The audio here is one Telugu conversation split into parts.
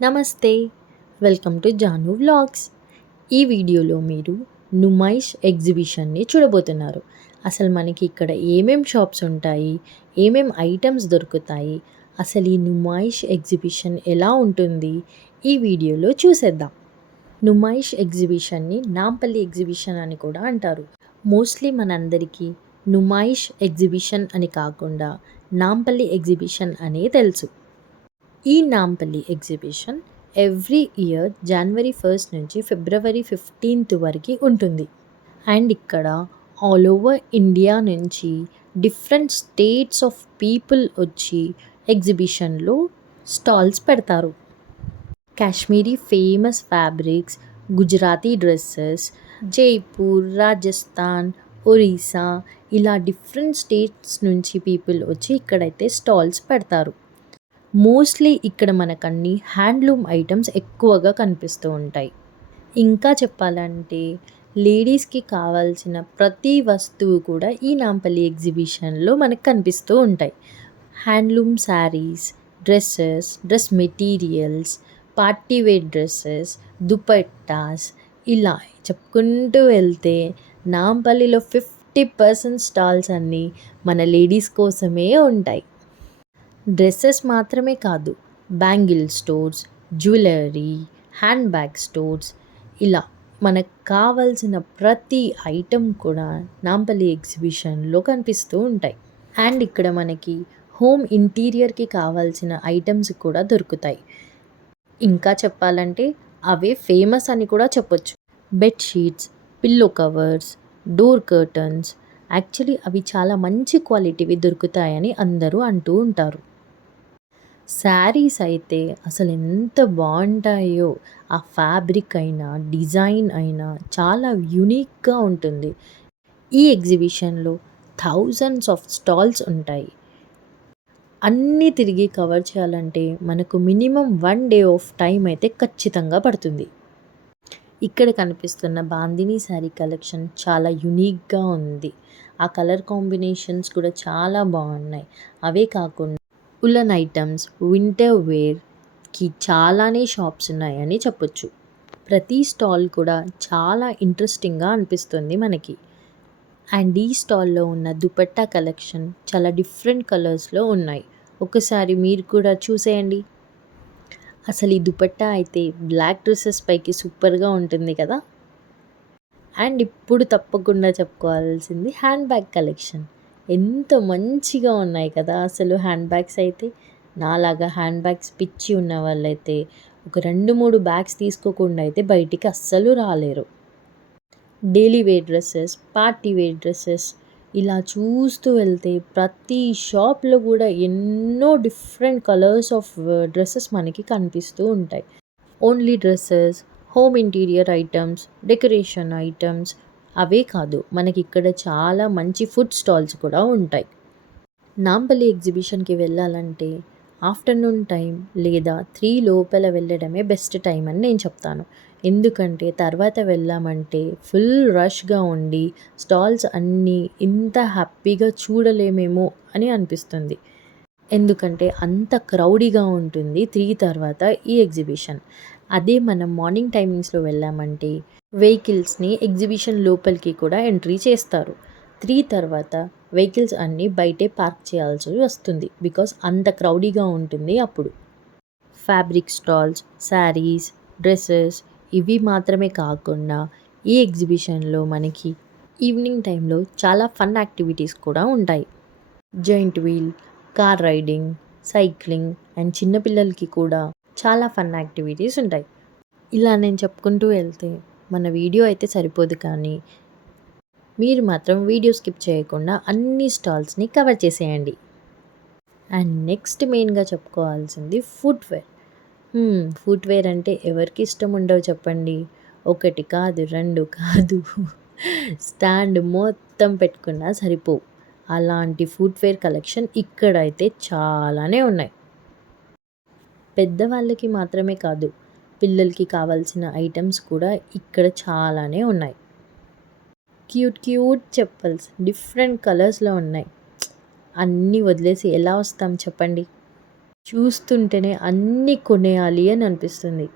నమస్తే! Welcome to Janu vlogs. ఈ వీడియోలో మీరు నుమైష్ ఎగ్జిబిషన్‌ని చూడబోతున్నారు. అసలు మనకి ఇక్కడ ఏమేం షాప్స్ ఉంటాయి? ఏమేం ఐటెమ్స్ దొరుకుతాయి? అసలు ఈ నుమైష్ ఎగ్జిబిషన్ ఎలా ఉంటుంది? ఈ వీడియోలో చూసేద్దాం. నుమైష్ ఎగ్జిబిషన్‌ని నాంపల్లి ఎగ్జిబిషన్ అని కూడా అంటారు. మోస్ట్‌లీ మనందరికీ నుమైష్ ఎగ్జిబిషన్ అని కాకుండా నాంపల్లి ఎగ్జిబిషన్ అనే తెలుసు. ఈ నాంపల్లి ఎగ్జిబిషన్ ఎవ్రీ ఇయర్ జనవరి 1 నుంచి ఫిబ్రవరి 15 వరకు ఉంటుంది. అండ్ ఇక్కడ ఆల్ ఓవర్ ఇండియా నుంచి డిఫరెంట్ స్టేట్స్ ఆఫ్ పీపుల్ వచ్చి ఎగ్జిబిషన్లో స్టాల్స్ పెడతారు. Kashmiri famous fabrics, Gujarati dresses, Jaipur, Rajasthan, Orissa ఇలా డిఫరెంట్ స్టేట్స్ నుంచి పీపుల్ వచ్చి ఇక్కడైతే స్టాల్స్ పెడతారు. మోస్ట్‌లీ ఇక్కడ మనకన్నీ హ్యాండ్లూమ్ ఐటెమ్స్ ఎక్కువగా కనిపిస్తూ ఉంటాయి. ఇంకా చెప్పాలంటే లేడీస్‌కి కావాల్సిన ప్రతి వస్తువు కూడా ఈ నాంపల్లి ఎగ్జిబిషన్‌లో మనకు కనిపిస్తూ ఉంటాయి. Handloom saris, dresses, dress materials, party wear dresses, dupattas ఇలా చెప్పుకుంటూ వెళ్తే నాంపల్లిలో 50% స్టాల్స్ అన్నీ మన లేడీస్ కోసమే ఉంటాయి. డ్రెస్సెస్ మాత్రమే కాదు, bangle stores, jewellery, hand bag stores ఇలా మనకు కావాల్సిన ప్రతి ఐటెం కూడా నాంపల్లి ఎగ్జిబిషన్లో కనిపిస్తూ ఉంటాయి. అండ్ ఇక్కడ మనకి హోమ్ ఇంటీరియర్కి కావాల్సిన ఐటమ్స్ కూడా దొరుకుతాయి. ఇంకా చెప్పాలంటే అవే ఫేమస్ అని కూడా చెప్పొచ్చు. Bedsheets, pillow covers, door curtains actually అవి చాలా మంచి క్వాలిటీవి దొరుకుతాయని అందరూ అంటూ ఉంటారు. శారీస్ అయితే అసలు ఎంత బాగుంటాయో, ఆ ఫ్యాబ్రిక్ అయినా డిజైన్ అయినా చాలా యూనిక్గా ఉంటుంది. ఈ ఎగ్జిబిషన్లో థౌజండ్స్ ఆఫ్ స్టాల్స్ ఉంటాయి. అన్నీ తిరిగి కవర్ చేయాలంటే మనకు మినిమం 1 డే ఆఫ్ టైం అయితే ఖచ్చితంగా పడుతుంది. ఇక్కడ కనిపిస్తున్న బాందినీ శారీ కలెక్షన్ చాలా యూనిక్గా ఉంది. ఆ కలర్ కాంబినేషన్స్ కూడా చాలా బాగున్నాయి. అవే కాకుండా ఉలెన్ ఐటమ్స్, వింటర్ వేర్‌కి చాలానే షాప్స్ ఉన్నాయని చెప్పొచ్చు. ప్రతి స్టాల్ కూడా చాలా ఇంట్రెస్టింగ్‌గా అనిపిస్తుంది మనకి. అండ్ ఈ స్టాల్‌లో ఉన్న దుపట్టా కలెక్షన్ చాలా డిఫరెంట్ కలర్స్‌లో ఉన్నాయి. ఒకసారి మీరు కూడా చూసేయండి. అసలు ఈ దుపట్టా అయితే బ్లాక్ డ్రెసెస్ పైకి సూపర్‌గా ఉంటుంది కదా! అండ్ ఇప్పుడు తప్పకుండా చెప్పుకోవాల్సింది హ్యాండ్ బ్యాగ్ కలెక్షన్. ఎంత మంచిగా ఉన్నాయి కదా అసలు హ్యాండ్ బ్యాగ్స్ అయితే. నాలాగా హ్యాండ్ బ్యాగ్స్ పిచ్చి ఉన్న వాళ్ళైతే ఒక 2, 3 బ్యాగ్స్ తీసుకోకుండా అయితే బయటికి అస్సలు రాలేరు. Daily wear dresses, party wear dresses ఇలా చూస్తూ వెళ్తే ప్రతి షాప్‌లో కూడా ఎన్నో డిఫరెంట్ కలర్స్ ఆఫ్ డ్రెస్సెస్ మనకి కనిపిస్తూ ఉంటాయి. Only dresses, home interior items, decoration items అవే కాదు, మనకి ఇక్కడ చాలా మంచి ఫుడ్ స్టాల్స్ కూడా ఉంటాయి. నాంపల్లి ఎగ్జిబిషన్‌కి వెళ్ళాలంటే ఆఫ్టర్‌నూన్ టైం లేదా 3 లోపల వెళ్ళడమే బెస్ట్ టైం అని నేను చెప్తాను. ఎందుకంటే తర్వాత వెళ్ళామంటే ఫుల్ రష్‌గా ఉండి స్టాల్స్ అన్నీ ఇంత హ్యాపీగా చూడలేమేమో అని అనిపిస్తుంది. ఎందుకంటే అంత క్రౌడీగా ఉంటుంది 3 తర్వాత ఈ ఎగ్జిబిషన్. అదే మనం మార్నింగ్ టైమింగ్స్‌లో వెళ్ళామంటే వెహికల్స్‌ని ఎగ్జిబిషన్ లోపలికి కూడా ఎంట్రీ చేస్తారు. 3 తర్వాత వెహికల్స్ అన్నీ బయటే పార్క్ చేయాల్సి వస్తుంది. బికాజ్ అంత క్రౌడీగా ఉంటుంది అప్పుడు. ఫ్యాబ్రిక్ స్టాల్స్, శారీస్, డ్రెసెస్ ఇవి మాత్రమే కాకుండా ఈ ఎగ్జిబిషన్‌లో మనకి ఈవినింగ్ టైంలో చాలా ఫన్ యాక్టివిటీస్ కూడా ఉంటాయి. Giant wheel, car riding, cycling and చిన్న పిల్లలకి కూడా చాలా ఫన్ యాక్టివిటీస్ ఉంటాయి. ఇలా నేను చెప్పుకుంటూ వెళ్తే మన వీడియో అయితే సరిపోదు, కానీ మీరు మాత్రం వీడియో స్కిప్ చేయకుండా అన్ని స్టాల్స్‌ని కవర్ చేసేయండి. అండ్ నెక్స్ట్ మెయిన్‌గా చెప్పుకోవాల్సింది ఫుట్‌వేర్. ఫుట్‌వేర్ అంటే ఎవరికి ఇష్టం ఉండవు చెప్పండి. ఒకటి కాదు, 2 కాదు, స్టాండ్ మొత్తం పెట్టుకున్నా సరిపోవు. అలాంటి ఫుట్‌వేర్ కలెక్షన్ ఇక్కడైతే చాలానే ఉన్నాయి. పెద్దవాళ్ళకి మాత్రమే కాదు, పిల్లలకి కావాల్సిన ఐటమ్స్ కూడా ఇక్కడ చాలానే ఉన్నాయి. క్యూట్ క్యూట్ చెప్పల్స్ డిఫరెంట్ కలర్స్‌లో ఉన్నాయి. అన్నీ వదిలేసి ఎలా వస్తాం చెప్పండి. చూస్తుంటేనే అన్నీ కొనేయాలి అని అనిపిస్తుంది.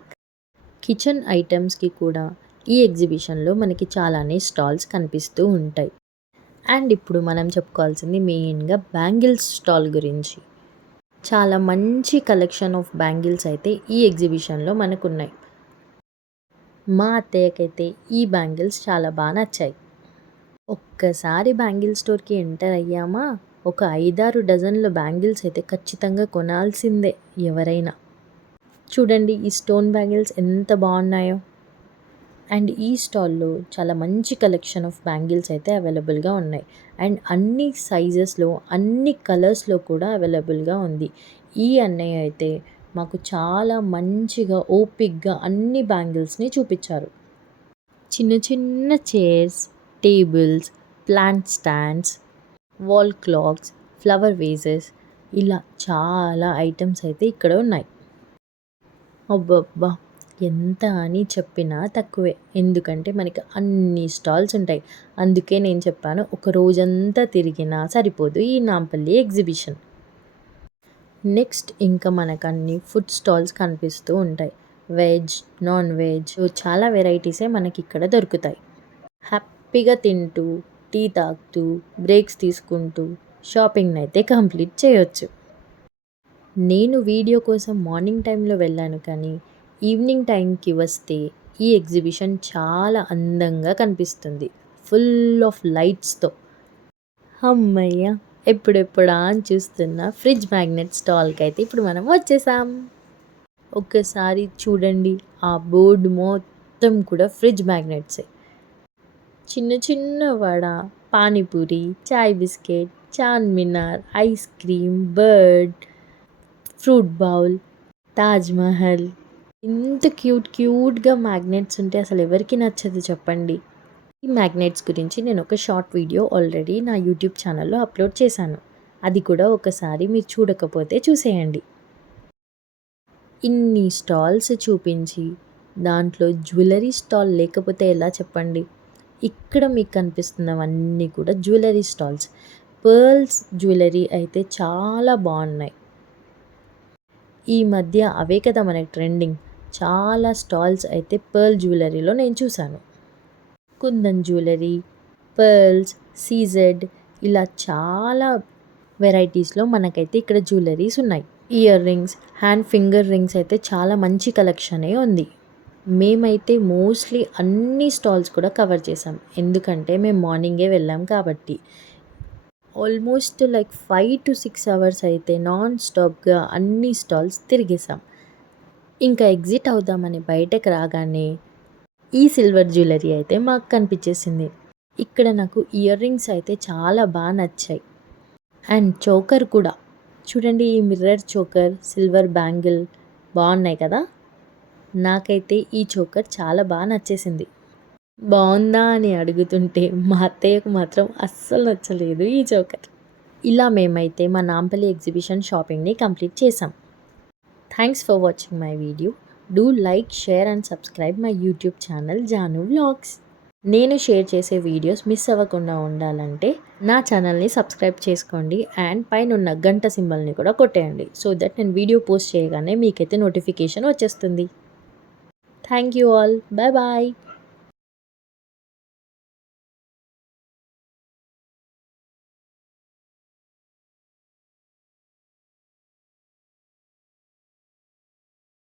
కిచెన్ ఐటమ్స్‌కి కూడా ఈ ఎగ్జిబిషన్‌లో మనకి చాలానే స్టాల్స్ కనిపిస్తూ ఉంటాయి. అండ్ ఇప్పుడు మనం చెప్పుకోవాల్సింది మెయిన్‌గా బ్యాంగిల్స్ స్టాల్ గురించి. చాలా మంచి కలెక్షన్ ఆఫ్ బ్యాంగిల్స్ అయితే ఈ ఎగ్జిబిషన్‌లో మనకున్నాయి. మా అత్తయ్యకైతే ఈ బ్యాంగిల్స్ చాలా నచ్చాయి. ఒక్కసారి బ్యాంగిల్ స్టోర్‌కి ఎంటర్ అయ్యామా, ఒక 5, 6 డజన్‌ల బ్యాంగిల్స్ అయితే ఖచ్చితంగా కొనాల్సిందే ఎవరైనా. చూడండి ఈ స్టోన్ బ్యాంగిల్స్ ఎంత బాగున్నాయో. అండ్ ఈ స్టాల్‌లో చాలా మంచి కలెక్షన్ ఆఫ్ బ్యాంగిల్స్ అయితే అవైలబుల్‌గా ఉన్నాయి. అండ్ అన్ని సైజెస్‌లో, అన్ని కలర్స్‌లో కూడా అవైలబుల్‌గా ఉంది. ఈ అన్నయ్య అయితే మాకు చాలా మంచిగా ఓపికగా అన్ని బ్యాంగిల్స్‌ని చూపించారు. చిన్న చిన్న chairs, tables, plant stands, wall clocks, flower vases ఇలా చాలా ఐటమ్స్ అయితే ఇక్కడ ఉన్నాయి. అబ్బబ్బా! ఎంత అని చెప్పినా తక్కువే. ఎందుకంటే మనకి అన్ని స్టాల్స్ ఉంటాయి. అందుకే నేను చెప్పాను ఒక రోజంతా తిరిగినా సరిపోదు ఈ నాంపల్లి ఎగ్జిబిషన్. నెక్స్ట్ ఇంకా మనకన్ని ఫుడ్ స్టాల్స్ కనిపిస్తూ ఉంటాయి. వెజ్, నాన్ వెజ్ చాలా వెరైటీసే మనకిక్కడ దొరుకుతాయి. హ్యాపీగా తింటూ, టీ తాగుతూ, బ్రేక్స్ తీసుకుంటూ షాపింగ్‌నైతే కంప్లీట్ చేయొచ్చు. నేను వీడియో కోసం మార్నింగ్ టైంలో వెళ్ళాను కానీ, ఈవినింగ్ టైంకి వస్తే ఈ ఎగ్జిబిషన్ చాలా అందంగా కనిపిస్తుంది. ఫుల్ ఆఫ్ లైట్స్‌తో. హమ్మయ్య! ఎప్పుడెప్పుడా అని చూస్తున్న ఫ్రిడ్జ్ మ్యాగ్నెట్ స్టాల్‌కైతే ఇప్పుడు మనం వచ్చేసాం. ఒక్కసారి చూడండి ఆ బోర్డ్ మొత్తం కూడా ఫ్రిడ్జ్ మ్యాగ్నెట్సే. చిన్న చిన్న vada, panipuri, chai biscuit, Charminar, ice cream, bird, fruit bowl, Taj Mahal ఇంత క్యూట్‌గా మ్యాగ్నెట్స్ ఉంటే అసలు ఎవరికి నచ్చదు చెప్పండి. ఈ మ్యాగ్నెట్స్ గురించి నేను ఒక షార్ట్ వీడియో ఆల్రెడీ నా యూట్యూబ్ ఛానల్‌లో అప్లోడ్ చేశాను. అది కూడా ఒకసారి మీరు చూడకపోతే చూసేయండి. ఇన్ని స్టాల్స్ చూపించి దాంట్లో జ్యువెలరీ స్టాల్ లేకపోతే ఎలా చెప్పండి. ఇక్కడ మీకు కనిపిస్తున్నవన్నీ కూడా జ్యువెలరీ స్టాల్స్. పర్ల్స్ జ్యువెలరీ అయితే చాలా బాగున్నాయి. ఈ మధ్య అవే కదా మనకి ట్రెండింగ్. చాలా స్టాల్స్ అయితే పర్ల్ జ్యువెలరీలో నేను చూశాను. కుందన్ జ్యువెలరీ, పర్ల్స్, సీజెడ్ ఇలా చాలా వెరైటీస్‌లో మనకైతే ఇక్కడ జ్యువెలరీస్ ఉన్నాయి. ఇయర్ రింగ్స్, ఫింగర్ రింగ్స్ అయితే చాలా మంచి కలెక్షనే ఉంది. మేమైతే మోస్ట్‌లీ అన్ని స్టాల్స్ కూడా కవర్ చేసాం. ఎందుకంటే మేము మార్నింగే వెళ్ళాం కాబట్టి. ఆల్మోస్ట్ లైక్ 5-6 అవర్స్ అయితే నాన్ స్టాప్‌గా అన్ని స్టాల్స్ తిరిగేసాం. ఇంకా ఎగ్జిట్ అవుదామని బయటకి రాగానే ఈ సిల్వర్ జ్యువెలరీ అయితే మాకు కనిపించేసింది. ఇక్కడ నాకు ఇయర్ రింగ్స్ అయితే చాలా నచ్చాయి. అండ్ చోకర్ కూడా. చూడండి ఈ మిర్రర్ చోకర్, సిల్వర్ బ్యాంగిల్ బాగున్నాయి కదా! నాకైతే ఈ చోకర్ చాలా నచ్చేసింది. బాగుందా అని అడుగుతుంటే మా అత్తయ్యకు మాత్రం అస్సలు నచ్చలేదు ఈ చోకర్. ఇలా మేమైతే మా నాంపల్లి ఎగ్జిబిషన్ షాపింగ్‌ని కంప్లీట్ చేసాం. Thanks for watching my video. Do like, share and subscribe my YouTube channel Janu vlogs. నేను షేర్ చేసే వీడియోస్ మిస్ అవ్వకుండా ఉండాలంటే నా ఛానల్ని సబ్స్క్రైబ్ చేసుకోండి అండ్ పైనున్న గంట సింబల్ని కూడా కొట్టేయండి. సో దట్ నేను వీడియో పోస్ట్ చేయగానే మీకైతే నోటిఫికేషన్ వచ్చేస్తుంది. Thank you all. Bye bye.